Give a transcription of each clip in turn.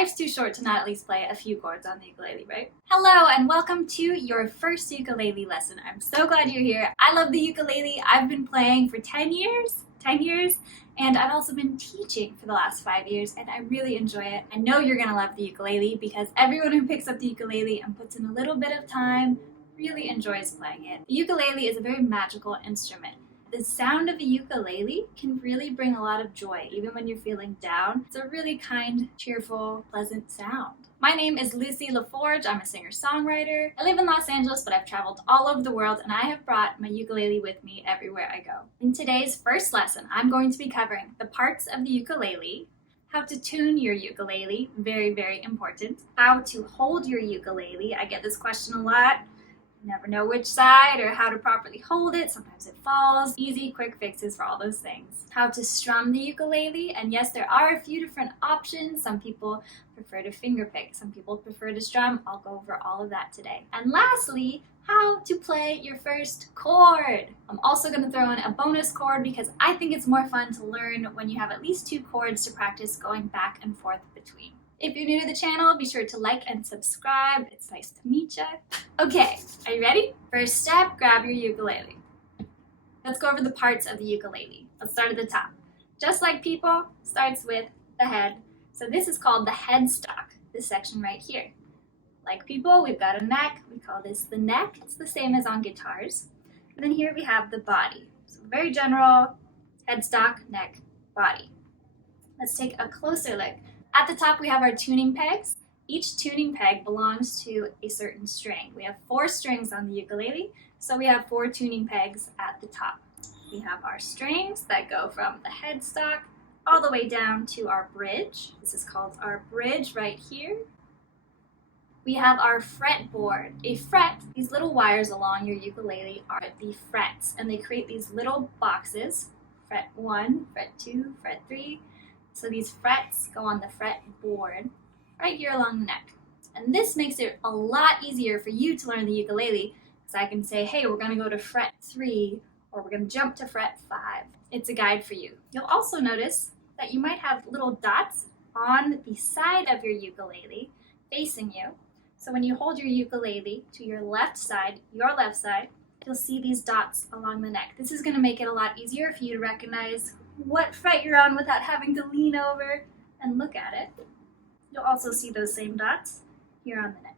Life's too short to not at least play a few chords on the ukulele, right? Hello and welcome to your first ukulele lesson. I'm so glad you're here. I love the ukulele. I've been playing for 10 years, and I've also been teaching for the last 5 years, and I really enjoy it. I know you're gonna love the ukulele because everyone who picks up the ukulele and puts in a little bit of time really enjoys playing it. The ukulele is a very magical instrument. The sound of a ukulele can really bring a lot of joy, even when you're feeling down. It's a really kind, cheerful, pleasant sound. My name is Lucy LaForge. I'm a singer-songwriter. I live in Los Angeles, but I've traveled all over the world, and I have brought my ukulele with me everywhere I go. In today's first lesson, I'm going to be covering the parts of the ukulele, how to tune your ukulele, very, very important, how to hold your ukulele. I get this question a lot. Never know which side or how to properly hold it. Sometimes it falls. Easy, quick fixes for all those things. How to strum the ukulele. And yes, there are a few different options. Some people prefer to finger pick. Some people prefer to strum. I'll go over all of that today. And lastly, how to play your first chord. I'm also going to throw in a bonus chord because I think it's more fun to learn when you have at least 2 chords to practice going back and forth between. If you're new to the channel, be sure to like and subscribe. It's nice to meet ya. Okay, are you ready? First step, grab your ukulele. Let's go over the parts of the ukulele. Let's start at the top. Just like people, starts with the head. So this is called the headstock, this section right here. Like people, we've got a neck. We call this the neck. It's the same as on guitars. And then here we have the body. So very general, headstock, neck, body. Let's take a closer look. At the top, we have our tuning pegs. Each tuning peg belongs to a certain string. We have 4 strings on the ukulele, so we have 4 tuning pegs at the top. We have our strings that go from the headstock all the way down to our bridge. This is called our bridge right here. We have our fretboard. A fret, these little wires along your ukulele are the frets, and they create these little boxes. Fret 1, fret 2, fret 3. So these frets go on the fretboard right here along the neck. And this makes it a lot easier for you to learn the ukulele because I can say, hey, we're going to go to fret 3 or we're going to jump to fret 5. It's a guide for you. You'll also notice that you might have little dots on the side of your ukulele facing you. So when you hold your ukulele to your left side, you'll see these dots along the neck. This is going to make it a lot easier for you to recognize what fret you're on without having to lean over and look at it. You'll also see those same dots here on the neck.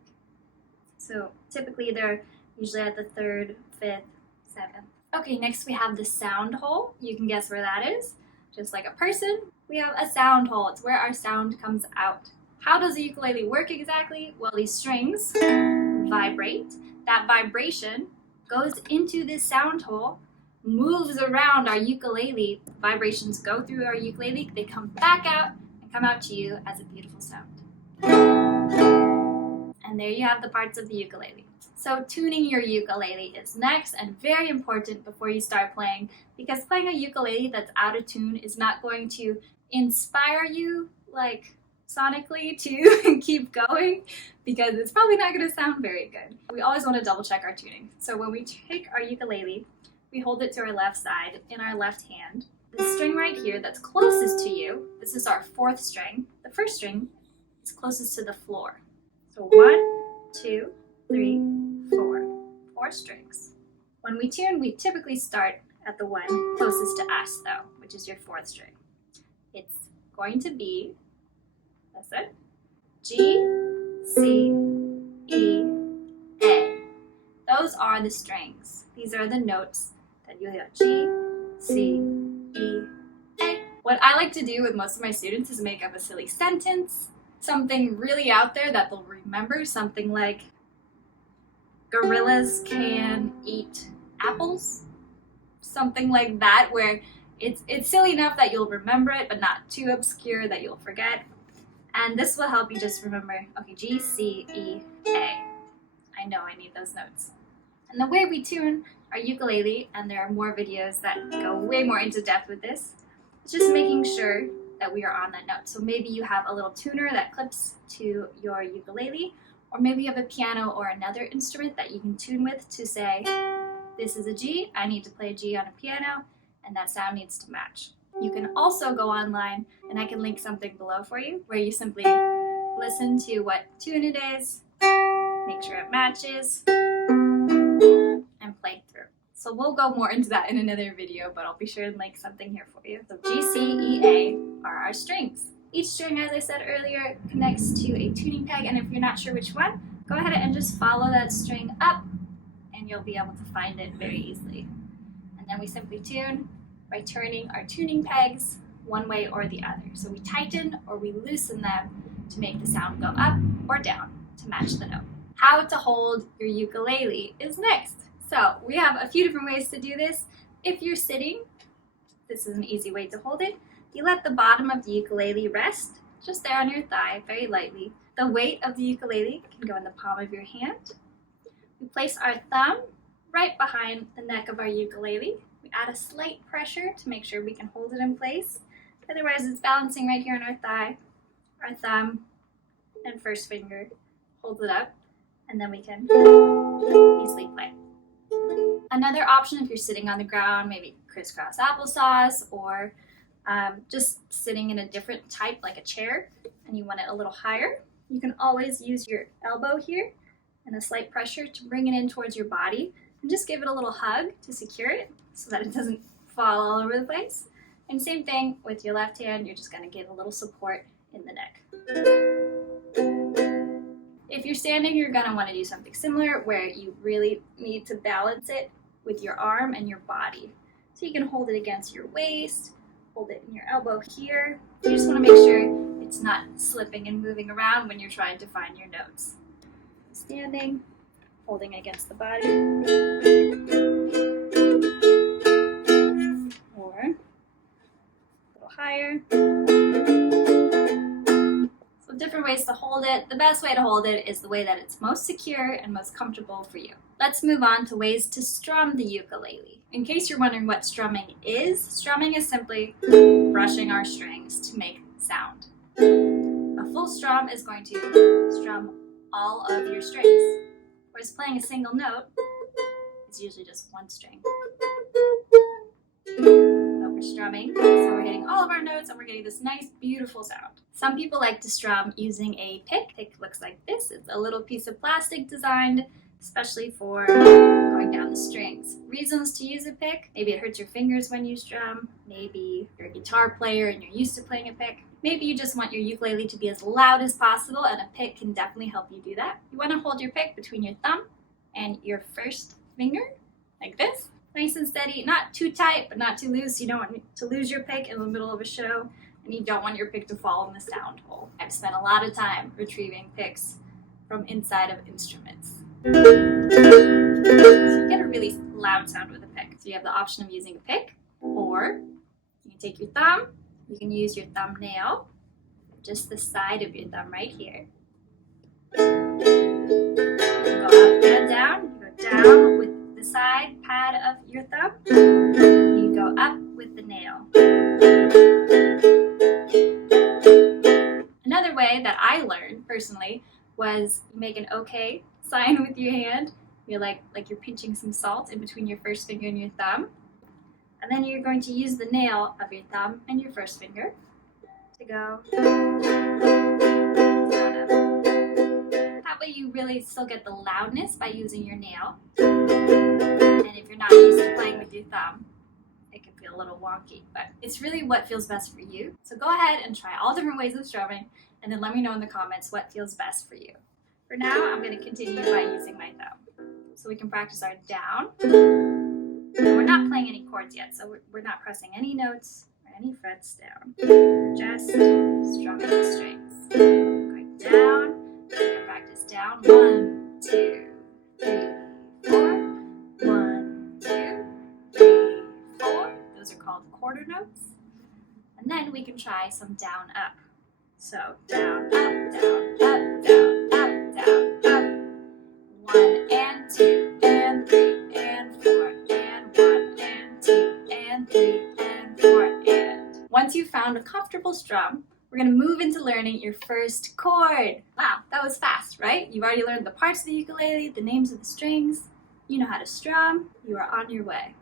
So typically they're usually at the 3rd, 5th, 7th. Okay, next we have the sound hole. You can guess where that is. Just like a person, we have a sound hole. It's where our sound comes out. How does the ukulele work exactly? Well, these strings vibrate. That vibration goes into this sound hole, moves around our ukulele. Vibrations go through our ukulele, they come back out and come out to you as a beautiful sound. And there you have the parts of the ukulele. So tuning your ukulele is next and very important before you start playing, because playing a ukulele that's out of tune is not going to inspire you like sonically to keep going, because it's probably not going to sound very good. We always want to double check our tuning. So when we take our ukulele, we hold it to our left side in our left hand. The string right here that's closest to you, this is our 4th string. The 1st string is closest to the floor. So 1, 2, 3, 4. 4 strings. When we tune, we typically start at the one closest to us though, which is your 4th string. It's going to be, listen, G, C, E, A. Those are the strings. These are the notes that you hear. G, C, E, A. What I like to do with most of my students is make up a silly sentence, something really out there that they'll remember, something like, gorillas can eat apples. Something like that, where it's silly enough that you'll remember it, but not too obscure that you'll forget. And this will help you just remember, okay, G, C, E, A. I know I need those notes. And the way we tune our ukulele, and there are more videos that go way more into depth with this, is just making sure that we are on that note. So maybe you have a little tuner that clips to your ukulele, or maybe you have a piano or another instrument that you can tune with to say, this is a G, I need to play a G on a piano, and that sound needs to match. You can also go online, and I can link something below for you, where you simply listen to what tune it is, make sure it matches, and play through. So we'll go more into that in another video, but I'll be sure to link something here for you. So G, C, E, A are our strings. Each string, as I said earlier, connects to a tuning peg, and if you're not sure which one, go ahead and just follow that string up, and you'll be able to find it very easily. And then we simply tune by turning our tuning pegs one way or the other. So we tighten or we loosen them to make the sound go up or down to match the note. How to hold your ukulele is next. So we have a few different ways to do this. If you're sitting, this is an easy way to hold it. You let the bottom of the ukulele rest just there on your thigh, very lightly. The weight of the ukulele can go in the palm of your hand. We place our thumb right behind the neck of our ukulele. We add a slight pressure to make sure we can hold it in place. Otherwise, it's balancing right here on our thigh. Our thumb and first finger holds it up, and then we can easily play. Another option, if you're sitting on the ground, maybe crisscross applesauce, or just sitting in a different type like a chair and you want it a little higher, you can always use your elbow here and a slight pressure to bring it in towards your body and just give it a little hug to secure it so that it doesn't fall all over the place. And same thing with your left hand, you're just going to give a little support in the neck. If you're standing, you're going to want to do something similar where you really need to balance it with your arm and your body. So you can hold it against your waist, hold it in your elbow here. You just want to make sure it's not slipping and moving around when you're trying to find your notes. Standing, holding against the body, or a little higher. So different ways to hold it. The best way to hold it is the way that it's most secure and most comfortable for you. Let's move on to ways to strum the ukulele. In case you're wondering what strumming is simply brushing our strings to make sound. A full strum is going to strum all of your strings, whereas playing a single note is usually just one string. But we're strumming, so we're hitting all of our notes and we're getting this nice, beautiful sound. Some people like to strum using a pick. Pick looks like this. It's a little piece of plastic designed especially for going down the strings. Reasons to use a pick: maybe it hurts your fingers when you strum, maybe you're a guitar player and you're used to playing a pick, maybe you just want your ukulele to be as loud as possible, and a pick can definitely help you do that. You want to hold your pick between your thumb and your first finger, like this. Nice and steady, not too tight, but not too loose. You don't want to lose your pick in the middle of a show, and you don't want your pick to fall in the sound hole. I've spent a lot of time retrieving picks from inside of instruments. So you get a really loud sound with a pick. So you have the option of using a pick, or you can take your thumb, you can use your thumbnail, just the side of your thumb right here. You can go up and down. You go down with the side pad of your thumb. You go up with the nail. Another way that I learned personally was you make an OK sign with your hand. You're like you're pinching some salt in between your first finger and your thumb. And then you're going to use the nail of your thumb and your first finger to go down up. That way you really still get the loudness by using your nail. And if you're not used to playing with your thumb, it can feel a little wonky, but it's really what feels best for you. So go ahead and try all different ways of strumming, and then let me know in the comments what feels best for you. For now, I'm going to continue by using my thumb. So we can practice our down. And we're not playing any chords yet, so we're not pressing any notes or any frets down. We're just strumming the strings. Going down. We can practice down. 1, 2, 3, 4. 1, 2, 3, 4. Those are called quarter notes. And then we can try some down up. So down, up, down, up, down, up, down, up. 1 and 2 and 3 and 4 and 1 and 2 and 3 and 4 and. Once you've found a comfortable strum, we're going to move into learning your first chord. Wow, that was fast, right? You've already learned the parts of the ukulele, the names of the strings. You know how to strum. You are on your way.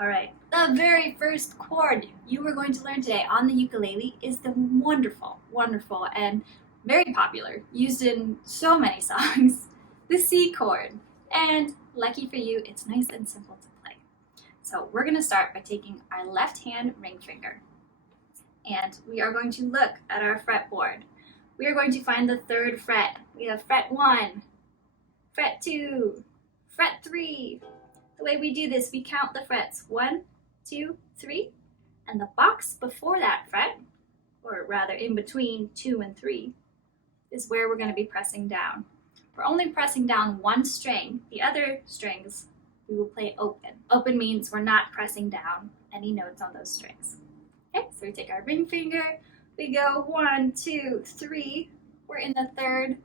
All right, the very first chord you are going to learn today on the ukulele is the wonderful, wonderful, and very popular, used in so many songs, the C chord. And lucky for you, it's nice and simple to play. So we're going to start by taking our left hand ring finger, and we are going to look at our fretboard. We are going to find the 3rd fret. We have fret 1, fret 2, fret 3. The way we do this, we count the frets 1, 2, 3, and the box before that fret, or rather in between 2 and 3, is where we're going to be pressing down. We're only pressing down one string. The other strings we will play open. Open means we're not pressing down any notes on those strings. Okay, so we take our ring finger, we go 1, 2, 3. We're in the 3rd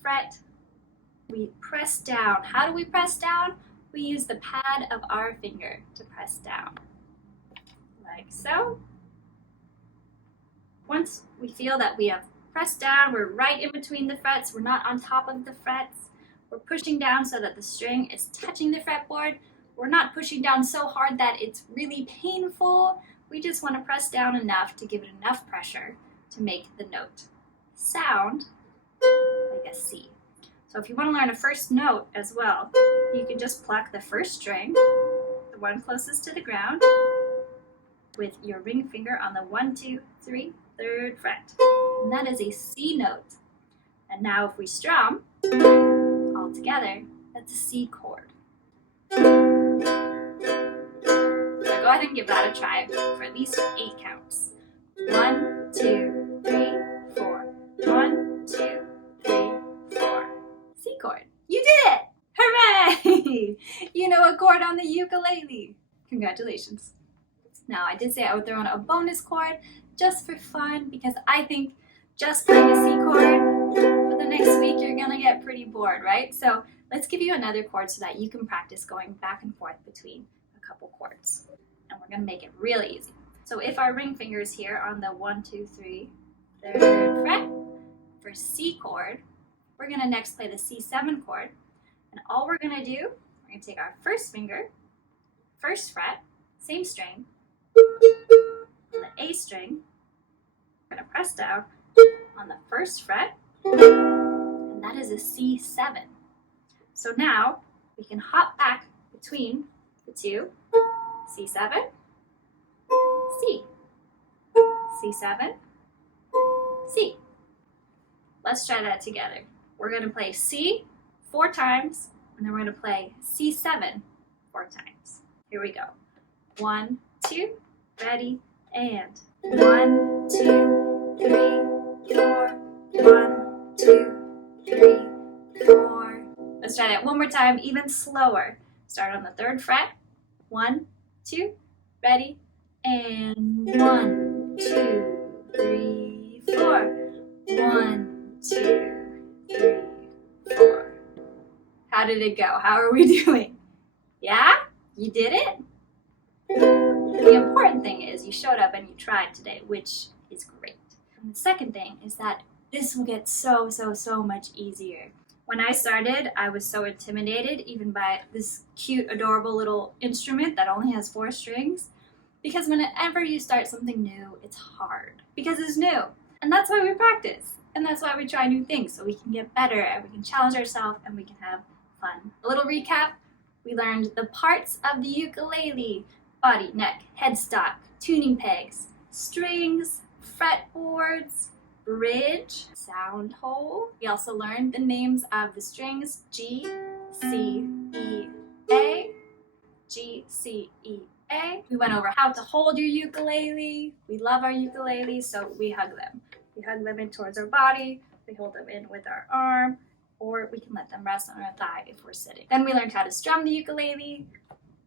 fret. We press down. How do we press down? We use the pad of our finger to press down, like so. Once we feel that we have pressed down, we're right in between the frets, we're not on top of the frets. We're pushing down so that the string is touching the fretboard. We're not pushing down so hard that it's really painful. We just want to press down enough to give it enough pressure to make the note sound like a C. So if you want to learn a first note as well, you can just pluck the 1st string, the one closest to the ground, with your ring finger on the 1, 2, 3, 3rd fret. And that is a C note. And now if we strum all together, that's a C chord. So go ahead and give that a try for at least 8 counts. 1, 2, 3, 4. 1, 2, 3, 4. C chord. You did it! Hooray! You know a chord on the ukulele. Congratulations. Now, I did say I would throw in a bonus chord just for fun, because I think just playing a C chord for the next week, you're gonna get pretty bored, right? So let's give you another chord so that you can practice going back and forth between a couple chords. And we're gonna make it really easy. So if our ring finger is here on the 1, 2, 3, 3rd fret, for C chord, we're gonna next play the C7 chord. And all we're gonna do, we're gonna take our 1st finger, 1st fret, same string, on the A string, we're going to press down on the 1st fret, and that is a C7. So now we can hop back between the two, C7, C, C7, C. Let's try that together. We're going to play C 4 times, and then we're going to play C7 4 times. Here we go. 1, 2, ready, and 1, 2, 3, 4. 1, 2, 3, 4. Let's try that one more time, even slower. Start on the 3rd fret. 1, 2, ready, and 1, 2, 3, 4. 1, 2, 3, 4. How did it go? How are we doing? Yeah? You did it? The important thing is you showed up and you tried today, which is great. And the second thing is that this will get so much easier. When I started, I was so intimidated even by this cute, adorable little instrument that only has 4 strings. Because whenever you start something new, it's hard. Because it's new. And that's why we practice. And that's why we try new things, so we can get better and we can challenge ourselves and we can have fun. A little recap, we learned the parts of the ukulele: body, neck, headstock, tuning pegs, strings, fretboards, bridge, sound hole. We also learned the names of the strings: G, C, E, A, G, C, E, A. We went over how to hold your ukulele. We love our ukuleles, so we hug them. We hug them in towards our body, we hold them in with our arm, or we can let them rest on our thigh if we're sitting. Then we learned how to strum the ukulele,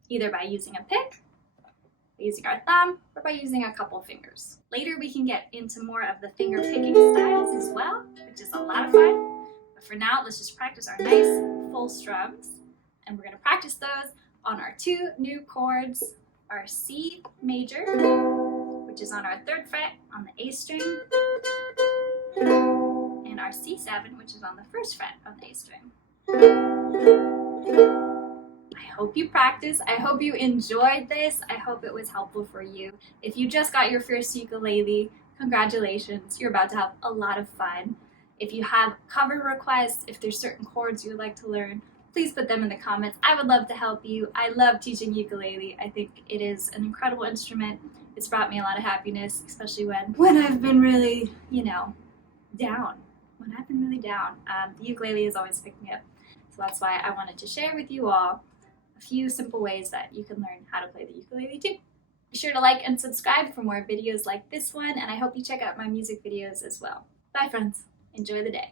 either by using a pick, by using our thumb, or by using a couple fingers. Later we can get into more of the finger picking styles as well, which is a lot of fun. But for now, let's just practice our nice full strums. And we're gonna practice those on our 2 new chords, our C major, which is on our 3rd fret on the A string, and our C7, which is on the 1st fret on the A string. I hope you practice. I hope you enjoyed this. I hope it was helpful for you. If you just got your first ukulele, congratulations. You're about to have a lot of fun. If you have cover requests, if there's certain chords you'd like to learn, please put them in the comments. I would love to help you. I love teaching ukulele. I think it is an incredible instrument. It's brought me a lot of happiness, especially when I've been really, down. When I've been really down, the ukulele has always picked me up. So that's why I wanted to share with you all a few simple ways that you can learn how to play the ukulele too. Be sure to like and subscribe for more videos like this one, and I hope you check out my music videos as well. Bye friends, enjoy the day.